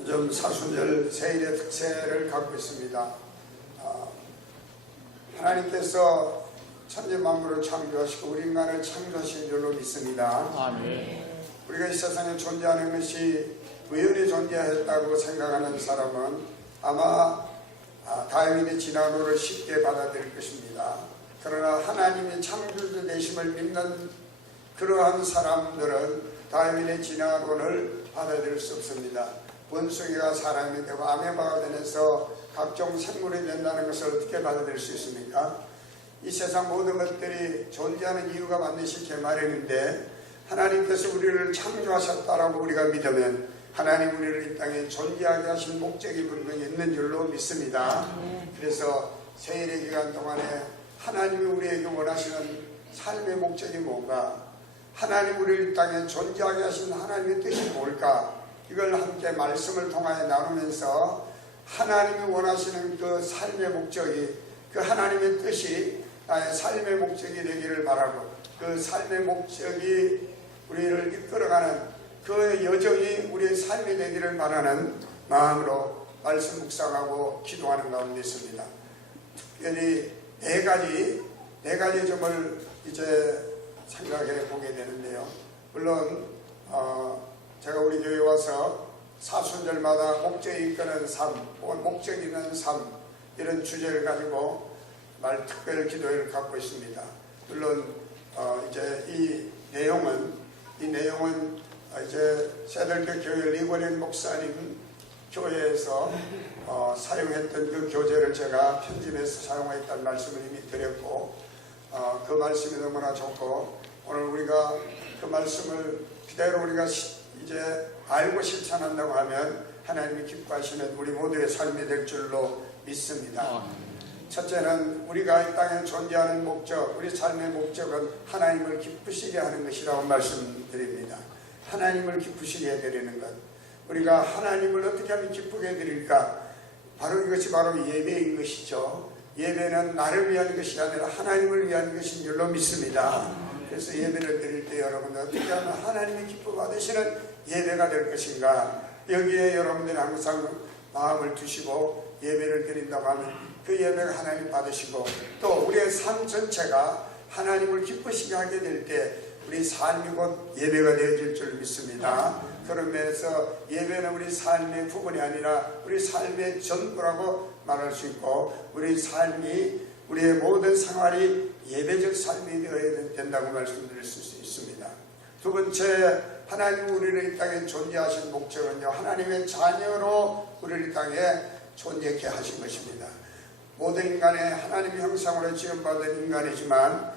요즘 사순절 세일의 특세를 갖고 있습니다. 하나님께서 천지 만물을 창조하시고 우리 인간을 창조하신 줄로 믿습니다. 아멘. 우리가 이 세상에 존재하는 것이 우연히 존재했다고 생각하는 사람은 아마 다윈의 진화론을 쉽게 받아들일 것입니다. 그러나 하나님이 창조주 되심을 믿는 그러한 사람들은 다윈의 진화론을 받아들일 수 없습니다. 원숭이가 사람이 되고 아메바가 되면서 각종 생물이 된다는 것을 어떻게 받아들일 수 있습니까? 이 세상 모든 것들이 존재하는 이유가 반드시 있기 마련인데 하나님께서 우리를 창조하셨다라고 우리가 믿으면 하나님 우리를 이 땅에 존재하게 하신 목적이 분명히 있는 줄로 믿습니다. 그래서 세일의 기간 동안에 하나님이 우리에게 원하시는 삶의 목적이 뭔가, 하나님 우리를 이 땅에 존재하게 하신 하나님의 뜻이 뭘까, 이걸 함께 말씀을 통하여 나누면서 하나님이 원하시는 그 삶의 목적이, 그 하나님의 뜻이 나의 삶의 목적이 되기를 바라고 그 삶의 목적이 우리를 이끌어가는 그 여정이 우리의 삶이 되기를 바라는 마음으로 말씀 묵상하고 기도하는 가운데 있습니다. 특별히 네 가지 점을 이제 생각해 보게 되는데요. 물론 제가 우리 교회에 와서 사순절마다 목적이 이끄는 삶, 목적 있는 삶, 이런 주제를 가지고 특별 기도회를 갖고 있습니다. 물론 이제 이 내용은 이제 새들교 교회 리고렌 목사님 교회에서 사용했던 그 교재를 제가 편집해서 사용했다는 말씀을 이미 드렸고, 그 말씀이 너무나 좋고 오늘 우리가 그 말씀을 그대로 우리가 이제 알고 실천한다고 하면 하나님이 기뻐하시는 우리 모두의 삶이 될 줄로 믿습니다. 첫째는 우리가 이 땅에 존재하는 목적, 우리 삶의 목적은 하나님을 기쁘시게 하는 것이라고 말씀드립니다. 하나님을 기쁘시게 해드리는 것. 우리가 하나님을 어떻게 하면 기쁘게 해드릴까? 바로 이것이 바로 예배인 것이죠. 예배는 나를 위한 것이 아니라 하나님을 위한 것인 줄로 믿습니다. 그래서 예배를 드릴 때 여러분들 어떻게 하면 하나님이 기뻐 받으시는 예배가 될 것인가? 여기에 여러분들이 항상 마음을 두시고 예배를 드린다고 하면 그 예배가 하나님 받으시고 또 우리의 삶 전체가 하나님을 기쁘시게 하게 될 때 우리 삶이 곧 예배가 되어질 줄 믿습니다. 그런 면에서 예배는 우리 삶의 부분이 아니라 우리 삶의 전부라고 말할 수 있고 우리 삶이 우리의 모든 생활이 예배적 삶이 되어야 된다고 말씀드릴 수 있습니다. 두 번째, 하나님 우리를 이 땅에 존재하신 목적은요, 하나님의 자녀로 우리를 이 땅에 존재케 하신 것입니다. 모든 인간의 하나님의 형상으로 지음받은 인간이지만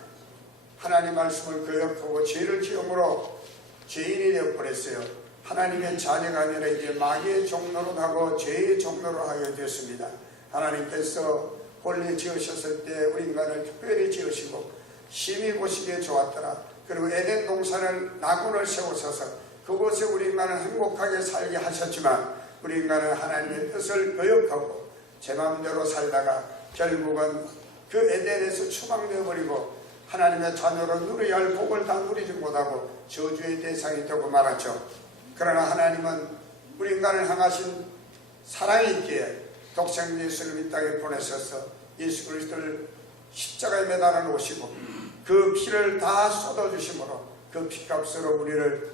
하나님 말씀을 거역하고 죄를 지음으로 죄인이 되어버렸어요. 하나님의 자녀가 아니라 이제 마귀의 종로로 하고 죄의 종로로 하게 되었습니다. 하나님께서 본래 지으셨을 때 우리 인간을 특별히 지으시고 심히 보시기에 좋았더라. 그리고 에덴 동산을 낙원을 세우셔서 그곳에 우리 인간을 행복하게 살게 하셨지만 우리 인간은 하나님의 뜻을 거역하고 제 마음대로 살다가 결국은 그 에덴에서 추방되어버리고 하나님의 자녀로 누려야 할 복을 다 누리지 못하고 저주의 대상이 되고 말았죠. 그러나 하나님은 우리 인간을 향하신 사랑이 있기에 독생 예수를 이 땅에 보내셔서 예수 그리스도를 십자가에 매달아 놓으시고 그 피를 다 쏟아주심으로 그 피값으로 우리를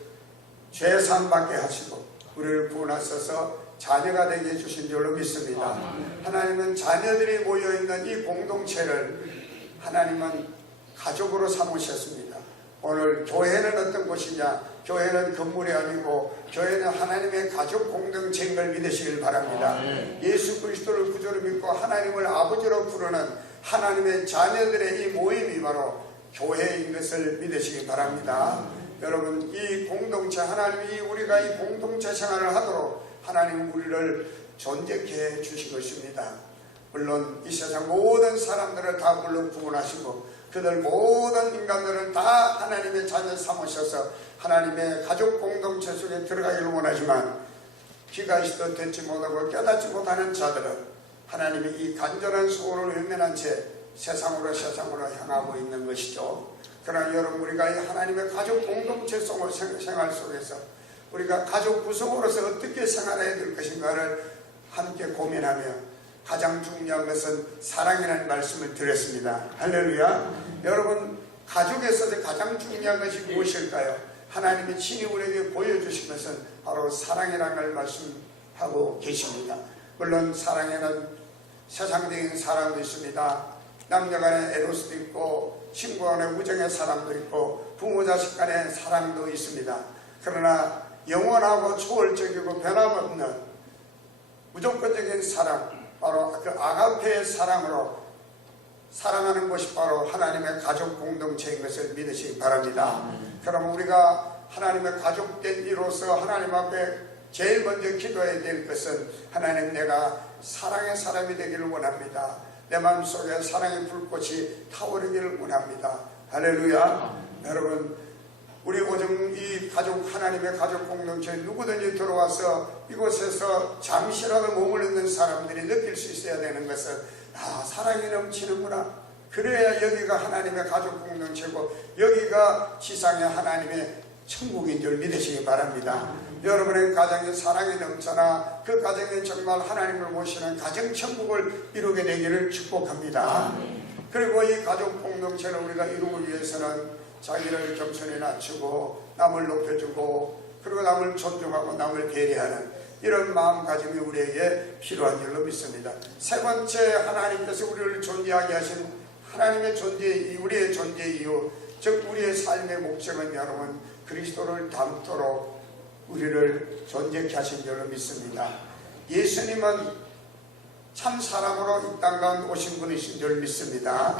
죄산 받게 하시고 우리를 구원하셔서 자녀가 되게 해주신 줄로 믿습니다. 하나님은 자녀들이 모여있는 이 공동체를 하나님은 가족으로 삼으셨습니다. 오늘 교회는 어떤 곳이냐? 교회는 건물이 아니고 교회는 하나님의 가족 공동체인 걸 믿으시길 바랍니다. 예수 그리스도를 구주로 믿고 하나님을 아버지로 부르는 하나님의 자녀들의 이 모임이 바로 교회인 것을 믿으시기 바랍니다. 여러분, 이 공동체, 하나님이 우리가 이 공동체 생활을 하도록 하나님은 우리를 존재케 해 주신 것입니다. 물론 이 세상 모든 사람들을 다 물론 구원하시고 그들 모든 인간들은 다 하나님의 자녀 삼으셔서 하나님의 가족 공동체 속에 들어가기를 원하지만 귀가 있어도 듣지 못하고 깨닫지 못하는 자들은 하나님의 이 간절한 소원을 외면한 채 세상으로 향하고 있는 것이죠. 그러나 여러분, 우리가 이 하나님의 가족 공동체 생활 속에서 우리가 가족 구성으로서 어떻게 생활해야 될 것인가를 함께 고민하며 가장 중요한 것은 사랑이라는 말씀을 드렸습니다. 할렐루야. 여러분, 가족에서 가장 중요한 것이 무엇일까요? 하나님이 친히 우리에게 보여주신 것은 바로 사랑이라는 걸 말씀하고 계십니다. 물론 사랑에는 세상적인 사랑도 있습니다. 남녀 간의 에로스도 있고 친구 간의 우정의 사랑도 있고 부모 자식 간의 사랑도 있습니다. 그러나 영원하고 초월적이고 변함없는 무조건적인 사랑, 바로 그 아가페의 사랑으로 사랑하는 것이 바로 하나님의 가족 공동체인 것을 믿으시기 바랍니다. 그럼 우리가 하나님의 가족된 이로서 하나님 앞에 제일 먼저 기도해야 될 것은 하나님, 내가 사랑의 사람이 되기를 원합니다. 내 마음속에 사랑의 불꽃이 타오르기를 원합니다. 할렐루야. 여러분, 우리 오정 이 가족, 하나님의 가족 공동체에 누구든지 들어와서 이곳에서 잠시라도 머무르는 사람들이 느낄 수 있어야 되는 것은, 사랑이 넘치는구나. 그래야 여기가 하나님의 가족 공동체고 여기가 지상의 하나님의 천국인 줄 믿으시기 바랍니다. 여러분의 가정에 사랑이 넘쳐나 그 가정에 정말 하나님을 모시는 가정천국을 이루게 되기를 축복합니다. 그리고 이 가족 공동체를 우리가 이루기 위해서는 자기를 겸손히 낮추고 남을 높여주고 그리고 남을 존중하고 남을 배려하는 이런 마음가짐이 우리에게 필요한 줄로 믿습니다. 세 번째, 하나님께서 우리를 존재하게 하신 하나님의 존재, 우리의 존재 이유, 즉 우리의 삶의 목적은 여러분 그리스도를 닮도록 우리를 존재케 하신 줄로 믿습니다. 예수님은 참 사람으로 이 땅 가운데 오신 분이신 줄 믿습니다.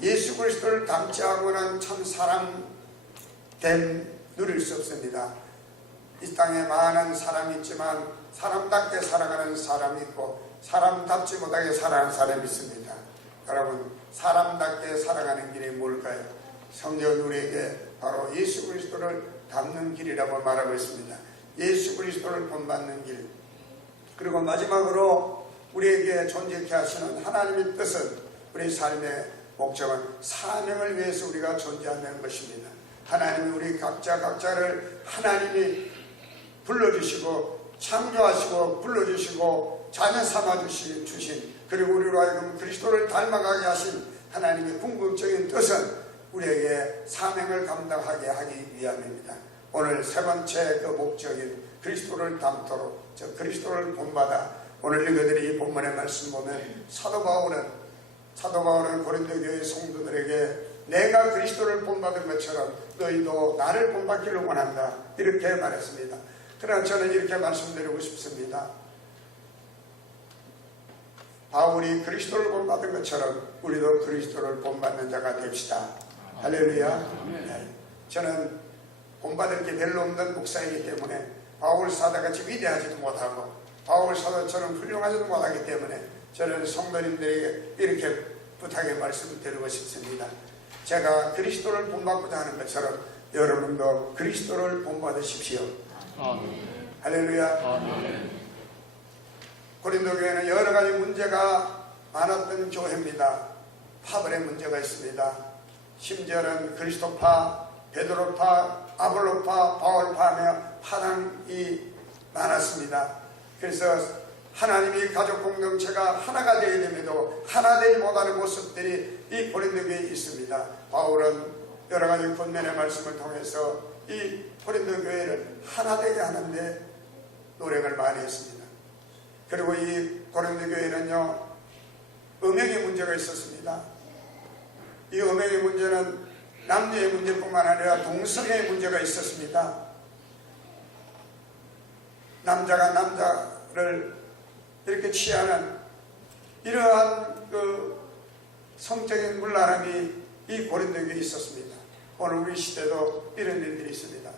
예수 그리스도를 닮지 않고는 참 사람됨 누릴 수 없습니다. 이 땅에 많은 사람이 있지만 사람답게 살아가는 사람이 있고 사람답지 못하게 살아가는 사람이 있습니다. 여러분, 사람답게 살아가는 길이 뭘까요? 성경은 우리에게 바로 예수 그리스도를 닮는 길이라고 말하고 있습니다. 예수 그리스도를 본받는 길. 그리고 마지막으로 우리에게 존재케 하시는 하나님의 뜻은, 우리 삶의 목적은 사명을 위해서 우리가 존재한다는 것입니다. 하나님이 우리 각자를 하나님이 불러주시고 창조하시고 불러주시고 자녀 삼아주신, 그리고 우리로 하여금 그리스도를 닮아가게 하신 하나님의 궁극적인 뜻은 우리에게 사명을 감당하게 하기 위함입니다. 오늘 세 번째 그 목적인 그리스도를 닮도록, 저 그리스도를 본받아, 오늘 읽어드린 이 본문의 말씀 보면 사도 바울은 고린도 교회 성도들에게 내가 그리스도를 본받은 것처럼 너희도 나를 본받기를 원한다, 이렇게 말했습니다. 그러나 저는 이렇게 말씀드리고 싶습니다. 바울이 그리스도를 본받은 것처럼 우리도 그리스도를 본받는 자가 됩시다. 할렐루야. 네. 저는 본받을 게 별로 없는 목사이기 때문에 바울 사도같이 위대하지도 못하고 바울 사도처럼 훌륭하지도 못하기 때문에 저는 성도님들에게 이렇게 부탁의 말씀을 드리고 싶습니다. 제가 그리스도를 본받고자 하는 것처럼 여러분도 그리스도를 본받으십시오. 할렐루야. 고린도 교회는 여러 가지 문제가 많았던 교회입니다. 파벌의 문제가 있습니다. 심지어는 그리스도파, 베드로파, 아볼로파, 바울파하며 파당이 많았습니다. 그래서 하나님이 가족 공동체가 하나가 되어야 됨에도 하나 되지 못하는 모습들이 이 고린도 교회에 있습니다. 바울은 여러 가지 권면의 말씀을 통해서 이 고린도 교회를 하나 되게 하는데 노력을 많이 했습니다. 그리고 이 고린도 교회는요, 음행의 문제가 있었습니다. 이 음행의 문제는 남녀의 문제뿐만 아니라 동성애의 문제가 있었습니다. 남자가 남자를 이렇게 취하는 이러한 그 성적인 문란함이 이 고린도 교회에 있었습니다. 오늘 우리 시대도 이런 일들이 있습니다.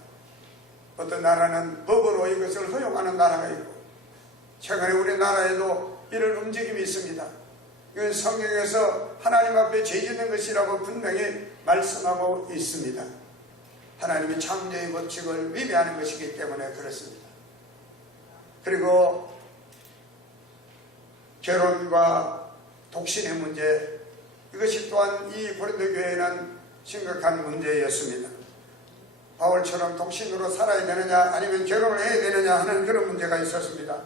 어떤 나라는 법으로 이것을 허용하는 나라가 있고, 최근에 우리나라에도 이런 움직임이 있습니다. 이건 성경에서 하나님 앞에 죄 짓는 것이라고 분명히 말씀하고 있습니다. 하나님의 창조의 법칙을 위배하는 것이기 때문에 그렇습니다. 그리고 결혼과 독신의 문제, 이것이 또한 이 고린도 교회에는 심각한 문제였습니다. 바울처럼 독신으로 살아야 되느냐 아니면 결혼을 해야 되느냐 하는 그런 문제가 있었습니다.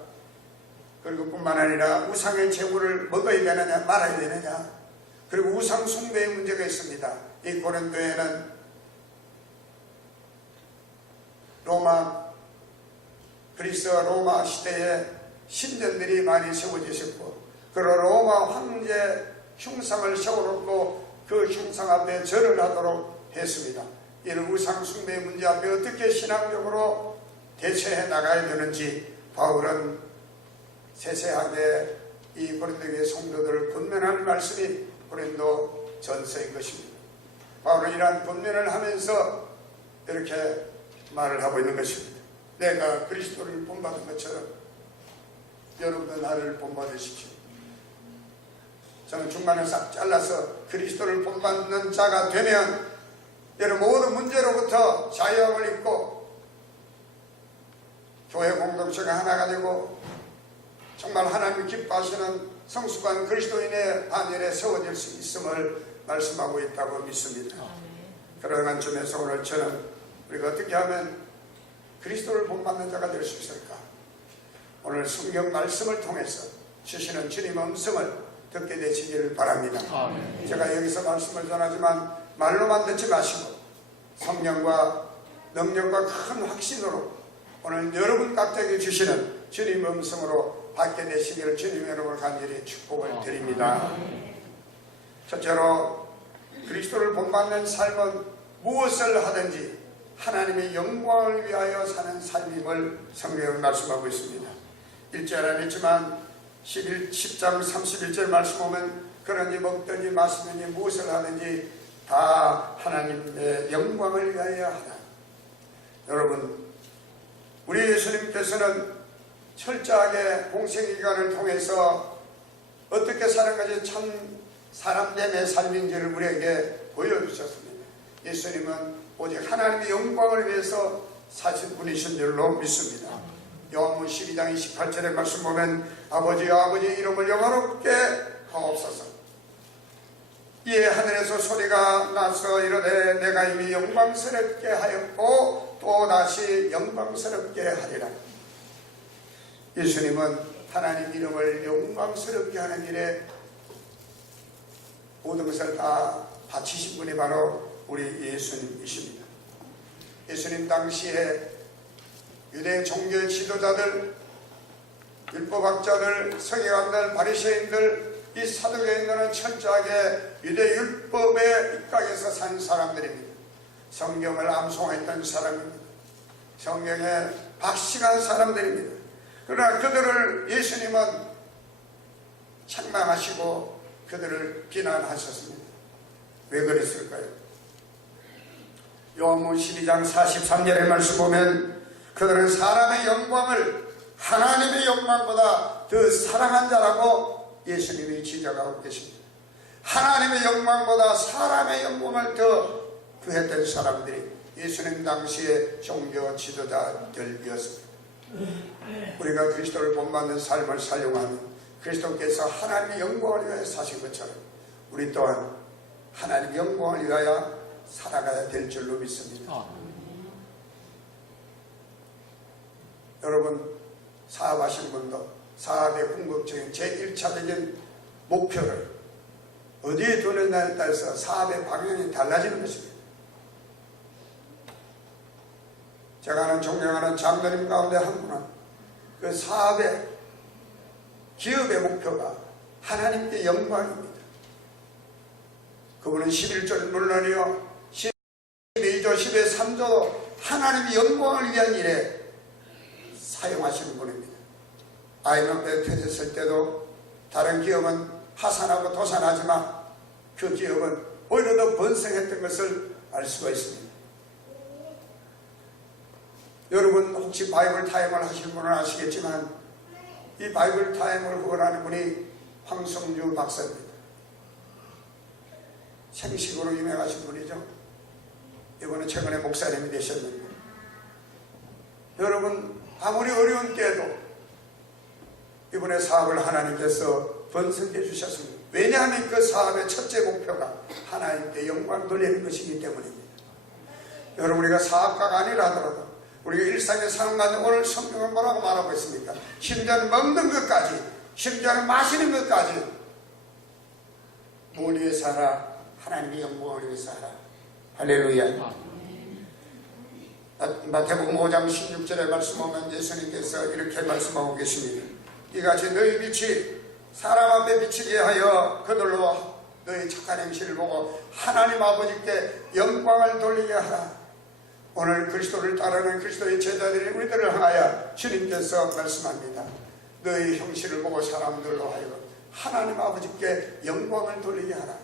그리고 뿐만 아니라 우상의 제물을 먹어야 되느냐 말아야 되느냐, 그리고 우상 숭배의 문제가 있습니다. 이 고린도에는 그리스와 로마 시대에 신전들이 많이 세워지셨고, 그런 로마 황제 흉상을 세워놓고 그 흉상 앞에 절을 하도록 했습니다. 이런 우상 숭배의 문제 앞에 어떻게 신앙적으로 대처해 나가야 되는지 바울은 세세하게 이 고린도교회 성도들을 권면하는 말씀이 고린도 전서인 것입니다. 바울은 이러한 권면을 하면서 이렇게 말을 하고 있는 것입니다. 내가 그리스도를 본받은 것처럼 여러분도 나를 본받으십시오. 저는 중간에 싹 잘라서 그리스도를 본받는 자가 되면 여러분 모든 문제로부터 자유함을 입고 교회 공동체가 하나가 되고 정말 하나님이 기뻐하시는 성숙한 그리스도인의 반열에 세워질 수 있음을 말씀하고 있다고 믿습니다. 그러한 점에서 오늘 저는 우리가 어떻게 하면 그리스도를 본받는 자가 될 수 있을까? 오늘 성경 말씀을 통해서 주시는 주님의 음성을 듣게 되시기를 바랍니다. 제가 여기서 말씀을 전하지만 말로만 듣지 마시고 성령과 능력과 큰 확신으로 오늘 여러분 각자에게 주시는 주님의 음성으로 받게 되시기를 주님의 이름으로 간절히 축복을 드립니다. 첫째로 그리스도를 본받는 삶은 무엇을 하든지 하나님의 영광을 위하여 사는 삶임을 성경은 말씀하고 있습니다. 1절 안 했지만 10장 31절 말씀 보면 그러니 먹든지 마시든지 무엇을 하든지 다 하나님의 영광을 위하여 하라. 여러분, 우리 예수님께서는 철저하게 공생기간을 통해서 어떻게 사는 것이 참 사람됨의 삶인지를 우리에게 보여주셨습니다. 예수님은 오직 하나님의 영광을 위해서 사신 분이신 줄로 믿습니다. 요한복음 12장 28절의 말씀 보면 아버지여 아버지의 이름을 영화롭게 하옵소서. 이에 하늘에서 소리가 나서 이르되 내가 이미 영광스럽게 하였고 또 다시 영광스럽게 하리라. 예수님은 하나님 이름을 영광스럽게 하는 일에 모든 것을 다 바치신 분이 바로 우리 예수님이십니다. 예수님 당시에 유대 종교의 지도자들, 율법학자들, 서기관들, 바리새인들, 이 사두개인들은 철저하게 유대 율법에 입각해서 산 사람들입니다. 성경을 암송했던 사람입니다. 성경에 박식한 사람들입니다. 그러나 그들을 예수님은 책망하시고 그들을 비난하셨습니다. 왜 그랬을까요? 요한복음 12장 43절의 말씀 보면 그들은 사람의 영광을 하나님의 영광보다 더 사랑한 자라고 예수님이 지적하고 계십니다. 하나님의 영광보다 사람의 영광을 더 구했던 사람들이 예수님 당시의 종교 지도자들이었습니다. 우리가 그리스도를 본받는 삶을 살용하면 그리스도께서 하나님의 영광을 위하여 사신 것처럼 우리 또한 하나님의 영광을 위하여 살아가야 될 줄로 믿습니다. 여러분, 사업하시는 분도 사업의 궁극적인 제1차적인 목표를 어디에 두느냐에 따라서 사업의 방향이 달라지는 것입니다. 제가 아는 존경하는 장로님 가운데 한 분은 그 사업의 기업의 목표가 하나님께 영광입니다. 그분은 11절 물론이요 12조 10의 3조도 하나님의 영광을 위한 일에 사용하시는 분입니다. IMF에 터졌을 때도 다른 기업은 파산하고 도산하지만 그 기업은 오히려 더 번성했던 것을 알 수가 있습니다. 여러분 혹시 바이블 타임을 하시는 분은 아시겠지만 이 바이블 타임을 후원하는 분이 황성주 박사입니다. 생식으로 유명하신 분이죠. 이번에 최근에 목사님이 되셨는데 여러분 아무리 어려운 때에도 이번에 사업을 하나님께서 번성해 주셨습니다. 왜냐하면 그 사업의 첫째 목표가 하나님께 영광 돌리는 것이기 때문입니다. 여러분, 우리가 사업가가 아니라 하더라도 우리가 일상의 삶 가운데 오늘 성경은 뭐라고 말하고 있습니까? 심지어는 먹는 것까지, 심지어는 마시는 것까지 뭘 위해서 하라? 하나님의 영광을 위해서 하라. 할렐루야. 마태복음 5장 16절에 말씀 보면 예수님께서 이렇게 말씀하고 계십니다. 이같이 너희 빛이 사람 앞에 비치게 하여 그들로 너희 착한 행실을 보고 하나님 아버지께 영광을 돌리게 하라. 오늘 그리스도를 따르는 그리스도의 제자들이 우리들을 향하여 주님께서 말씀합니다. 너희 형실을 보고 사람들로 하여 하나님 아버지께 영광을 돌리게 하라.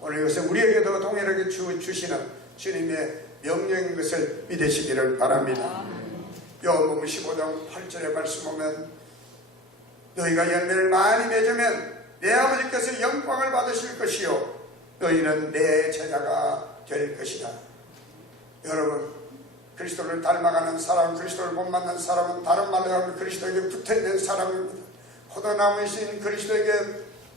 오늘 이것은 우리에게도 동일하게 주시는 주님의 명령인 것을 믿으시기를 바랍니다. 요한복음 15장 8절의 말씀 보면 너희가 열매를 많이 맺으면 내 아버지께서 영광을 받으실 것이요 너희는 내 제자가 될 것이다. 여러분, 그리스도를 닮아가는 사람, 그리스도를 본받는 사람은 다른 말로 하면 그리스도에게 붙어있는 사람입니다. 포도나무이신 그리스도에게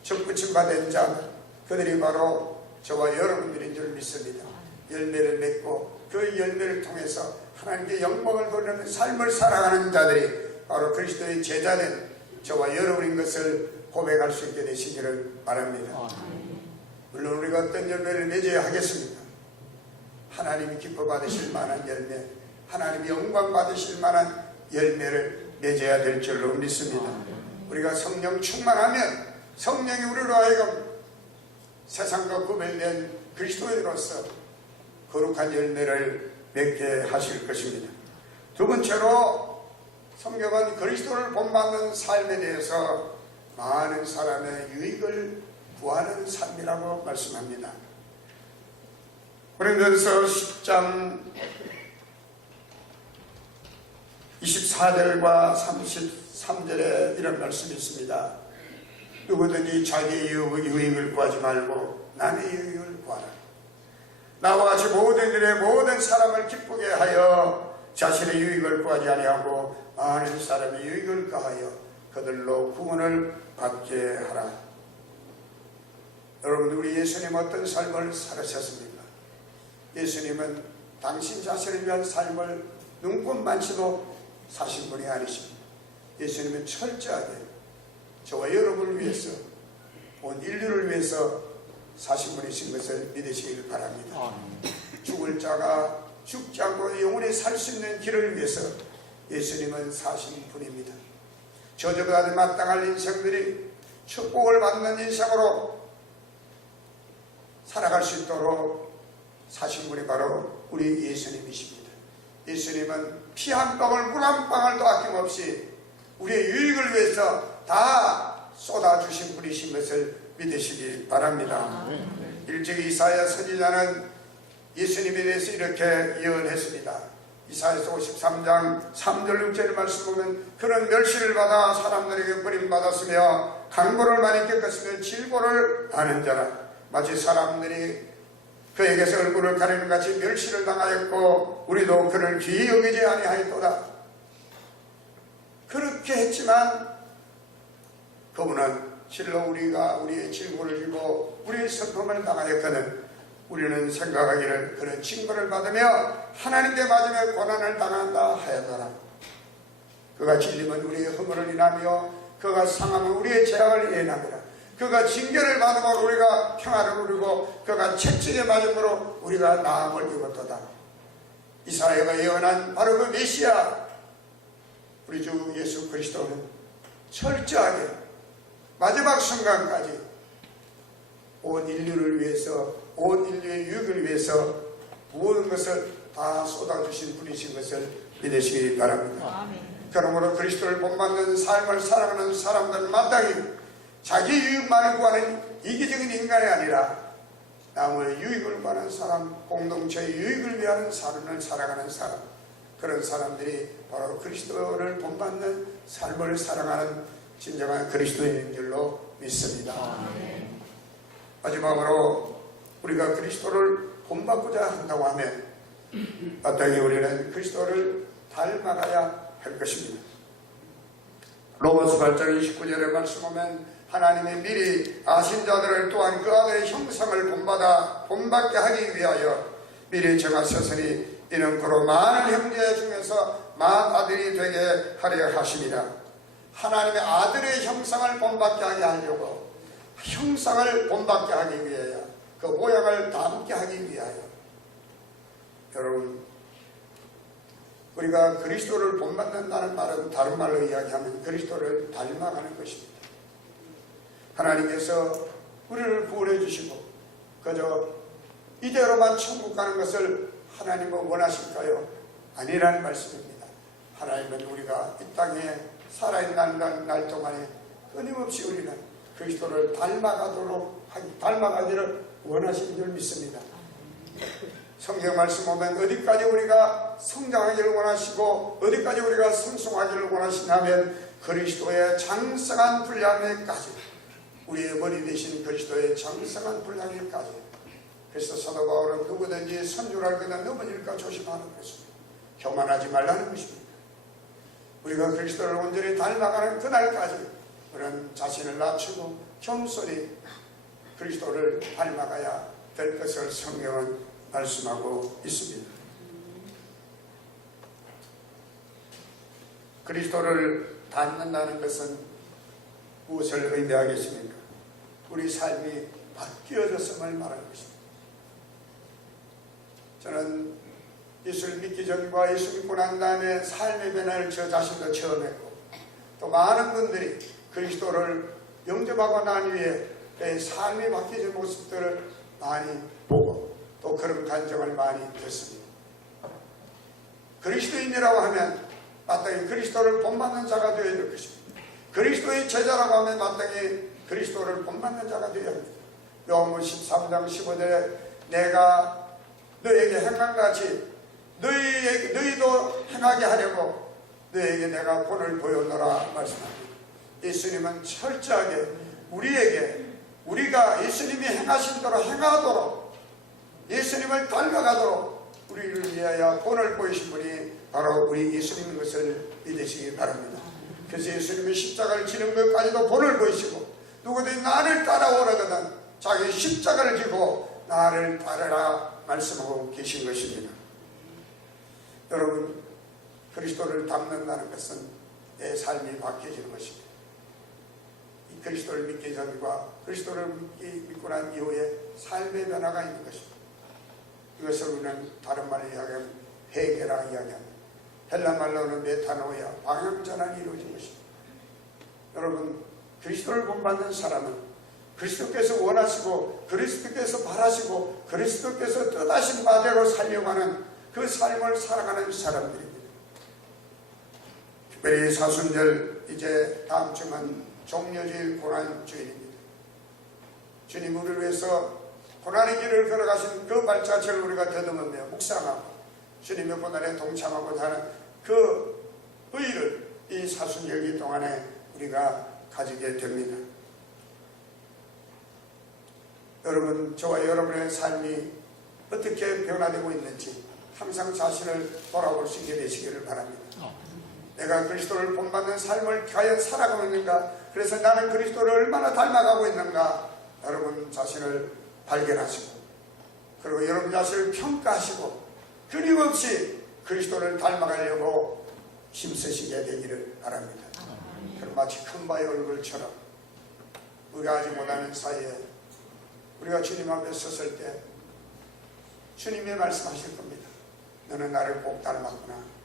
접붙임 받은 자, 그들이 바로 저와 여러분들인 줄 믿습니다. 열매를 맺고 그 열매를 통해서 하나님께 영광을 돌리는 삶을 살아가는 자들이 바로 그리스도의 제자된 저와 여러분인 것을 고백할 수 있게 되시기를 바랍니다. 물론 우리가 어떤 열매를 맺어야 하겠습니까? 하나님이 기뻐 받으실 만한 열매, 하나님이 영광 받으실 만한 열매를 맺어야 될 줄로 믿습니다. 우리가 성령 충만하면 성령이 우리로 하여금 세상과 구별된 그리스도인으로서 거룩한 열매를 맺게 하실 것입니다. 두 번째로 성경은 그리스도를 본받는 삶에 대해서 많은 사람의 유익을 구하는 삶이라고 말씀합니다. 고린도전서 10장 24절과 33절에 이런 말씀이 있습니다. 누구든지 자기의 유익을 구하지 말고 남의 유익을 구하라. 나와 같이 모든 일에 모든 사람을 기쁘게 하여 자신의 유익을 구하지 아니하고 많은 사람의 유익을 구하여 그들로 구원을 받게 하라. 여러분, 우리 예수님 어떤 삶을 살으셨습니까? 예수님은 당신 자신을 위한 삶을 눈꽃만치도 사신 분이 아니십니다. 예수님은 철저하게 저와 여러분을 위해서, 온 인류를 위해서 사신 분이신 것을 믿으시길 바랍니다. 죽을 자가 죽지 않고 영원히 살 수 있는 길을 위해서 예수님은 사신 분입니다. 저주받아 마땅할 인생들이 축복을 받는 인생으로 살아갈 수 있도록 사신 분이 바로 우리 예수님이십니다. 예수님은 피 한 방울 물 한 방울도 아낌없이 우리의 유익을 위해서 다 쏟아주신 분이신 것을 믿으시기 바랍니다. 일찍 이사야 선지자는 예수님에 대해서 이렇게 예언했습니다. 이사야서 53장 3절 6절 말씀 보면 그는 멸시를 받아 사람들에게 버림받았으며 강고를 많이 겪었으며 질고를 아는 자라. 마치 사람들이 그에게서 얼굴을 가리는 같이 멸시를 당하였고 우리도 그를 귀히 여기지 아니하였도다. 그렇게 했지만 그분은 실로 우리가 우리의 질고를 지고 우리의 슬픔을 당하였거든 우리는 생각하기를 그런 징벌을 받으며 하나님께 맞으며 고난을 당한다 하였더라. 그가 질리면 우리의 허물을 인하며 그가 상하면 우리의 죄악을 인하더라. 그가 징계를 받으므로 우리가 평화를 누리고 그가 채찍에 맞음으로 우리가 나음을 입었도다. 이사야가 예언한 바로 그 메시아 우리 주 예수 그리스도는 철저하게 마지막 순간까지 온 인류를 위해서, 온 인류의 유익을 위해서 모든 것을 다 쏟아주신 분이신 것을 믿으시기 바랍니다. 그러므로 그리스도를 본받는 삶을 살아가는 사람들은 마땅히 자기 유익만을 구하는 이기적인 인간이 아니라 남의 유익을 구하는 사람, 공동체의 유익을 위하는 삶을 살아가는 사람, 그런 사람들이 바로 그리스도를 본받는 삶을 살아가는 진정한 그리스도인인 줄로 믿습니다. 마지막으로 우리가 그리스도를 본받고자 한다고 하면 마땅히 우리는 그리스도를 닮아가야 할 것입니다. 로마서 8장 29절에 말씀하면 하나님이 미리 아신 자들을 또한 그 아들의 형상을 본받게 하기 위하여 미리 정하셨으니 이는 그로 많은 형제 중에서 맏아들이 되게 하려 하심이라. 하나님의 아들의 형상을 본받게 하게 하려고, 형상을 본받게 하기 위하여, 그 모양을 담게 하기 위하여. 여러분, 우리가 그리스도를 본받는다는 말은 다른 말로 이야기하면 그리스도를 닮아가는 것입니다. 하나님께서 우리를 구원해 주시고 그저 이대로만 천국 가는 것을 하나님은 원하실까요? 아니라는 말씀입니다. 하나님은 우리가 이 땅에 살아있는 날 동안에 끊임없이 우리는 그리스도를 닮아가기를 원하시는 줄 믿습니다. 성경 말씀 보면 어디까지 우리가 성장하기를 원하시고 어디까지 우리가 성숙하기를 원하시냐면 그리스도의 장성한 분량에까지, 우리의 머리 대신 그리스도의 장성한 분량에까지. 그래서 사도 바울은 누구든지 선주를 알거나 넘어질까 조심하는 것입니다. 교만하지 말라는 것입니다. 우리가 그리스도를 온전히 닮아가는 그날까지 우리는 자신을 낮추고 겸손히 그리스도를 닮아가야 될 것을 성경은 말씀하고 있습니다. 그리스도를 닮는다는 것은 무엇을 의미하겠습니까? 우리 삶이 바뀌어졌음을 말하는 것입니다. 저는 예수를 믿기 전과 예수 믿고 난 다음에 삶의 변화를 저 자신도 처음 했고, 또 많은 분들이 그리스도를 영접하고 난 후에 내 삶이 바뀌어진 모습들을 많이 보고 또 그런 간증을 많이 듣습니다. 그리스도인이라고 하면 마땅히 그리스도를 본받는 자가 되어야 될 것입니다. 그리스도의 제자라고 하면 마땅히 그리스도를 본받는 자가 되어야 합니다. 요한복음 13장 15절에 내가 너에게 행한 같이 너희도 행하게 하려고 너에게 내가 본을 보였노라 말씀합니다. 예수님은 철저하게 우리가 예수님이 행하신 대로 행하도록, 예수님을 닮아가도록 우리를 위하여 본을 보이신 분이 바로 우리 예수님인 것을 믿으시기 바랍니다. 그래서 예수님이 십자가를 지는 것까지도 본을 보이시고, 누구든지 나를 따라오라거든 자기 십자가를 지고 나를 따르라 말씀하고 계신 것입니다. 여러분, 그리스도를 닮는다는 것은 내 삶이 바뀌어지는 것입니다. 이 그리스도를 믿기 전과 그리스도를 믿고 난 이후에 삶의 변화가 있는 것입니다. 이것을 우리는 다른 말로 이야기하면 회개라 이야기합니다. 헬라 말로는 메타노이아, 방향전환이 이루어진 것입니다. 여러분, 그리스도를 본받는 사람은 그리스도께서 원하시고 그리스도께서 바라시고 그리스도께서 뜻하신 바대로 살려고 하는 그 삶을 살아가는 사람들입니다. 특별히 사순절, 이제 다음 주는 종려주일 고난주일입니다. 주님 우리를 위해서 고난의 길을 걸어가신 그 발자취를 우리가 더듬으며 묵상하고 주님의 고난에 동참하고자 하는 그 의의를 이 사순절기 동안에 우리가 가지게 됩니다. 여러분, 저와 여러분의 삶이 어떻게 변화되고 있는지 항상 자신을 돌아볼 수 있게 되시기를 바랍니다. 내가 그리스도를 본받는 삶을 과연 살아가고 있는가? 그래서 나는 그리스도를 얼마나 닮아가고 있는가? 여러분 자신을 발견하시고, 그리고 여러분 자신을 평가하시고 끊임없이 그리스도를 닮아가려고 힘쓰시게 되기를 바랍니다. 그럼 마치 큰 바의 얼굴처럼 우리가 아직 못하는 사이에 우리가 주님 앞에 섰을 때 주님이 말씀하실 겁니다. 너는 나를 꼭 닮았구나.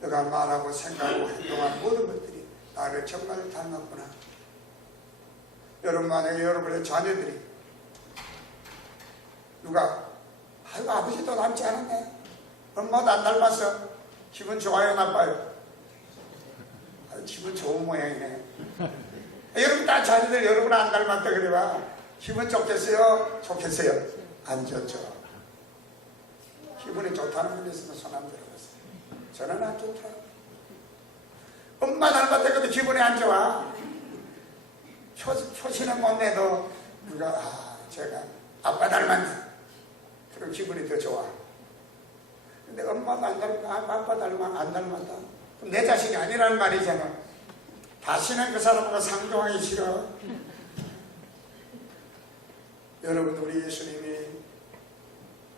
너가 말하고 생각하고 행동한 모든 것들이 나를 정말 닮았구나. 여러분, 만약에 여러분의 자녀들이 누가 아이고 아버지도 닮지 않았네, 엄마도 안 닮았어, 기분 좋아요 나빠요? 기분 좋은 모양이네. 여러분 다 자녀들 여러분 안 닮았다 그래봐 기분 좋겠어요? 좋겠어요? 안 좋죠. 기분이 좋다는 분이 있으면 손 안 들어보세요. 저는 안 좋다. 엄마 닮았다 해도 기분이 안 좋아. 표시는 못 내도 우리가 제가 아빠 닮았네, 그럼 기분이 더 좋아. 근데 엄마도 안 닮았다, 아빠 닮았다, 안 닮았다, 그럼 내 자식이 아니라는 말이잖아. 다시는 그 사람과 상종하기 싫어. 여러분, 우리 예수님이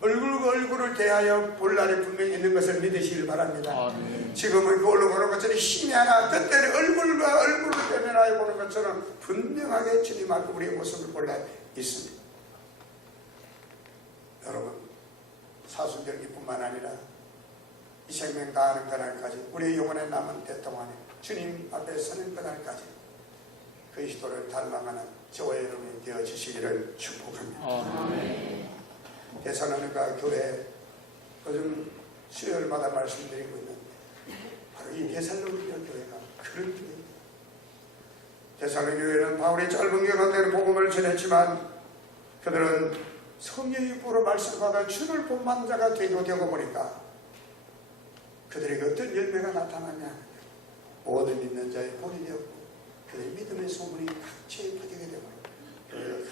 얼굴과 얼굴을 대하여 볼 날이 분명히 있는 것을 믿으시길 바랍니다. 아멘. 지금은 그걸로 보는 것처럼 힘이 하나, 그때는 얼굴과 얼굴을 대면하여 보는 것처럼 분명하게 주님 앞에 우리의 모습을 볼 날 있습니다. 여러분, 사순절기뿐만 아니라 이 생명 다하는 그날까지, 우리의 영혼에 남은 때 동안에 주님 앞에 서는 그날까지 그리스도를 닮아가는 저와 여러분이 되어지시기를 축복합니다. 아멘. 데살로니가 교회 요즘 수요일마다 말씀드리고 있는데 바로 이 데살로니가 교회가 그런 교회입니다. 데살로니가 교회는 바울이 짧은 기간 내에 복음을 전했지만 그들은 성령의 보로 말씀받아 주를 본받는 자가 되고 보니까 그들에게 어떤 열매가 나타나냐, 모든 믿는 자의 본이 되었고 그들의 믿음의 소문이 각지에 퍼지게 되고 큰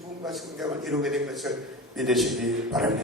부흥과 성장을 이루게 된 것을 믿으시기 바랍니다.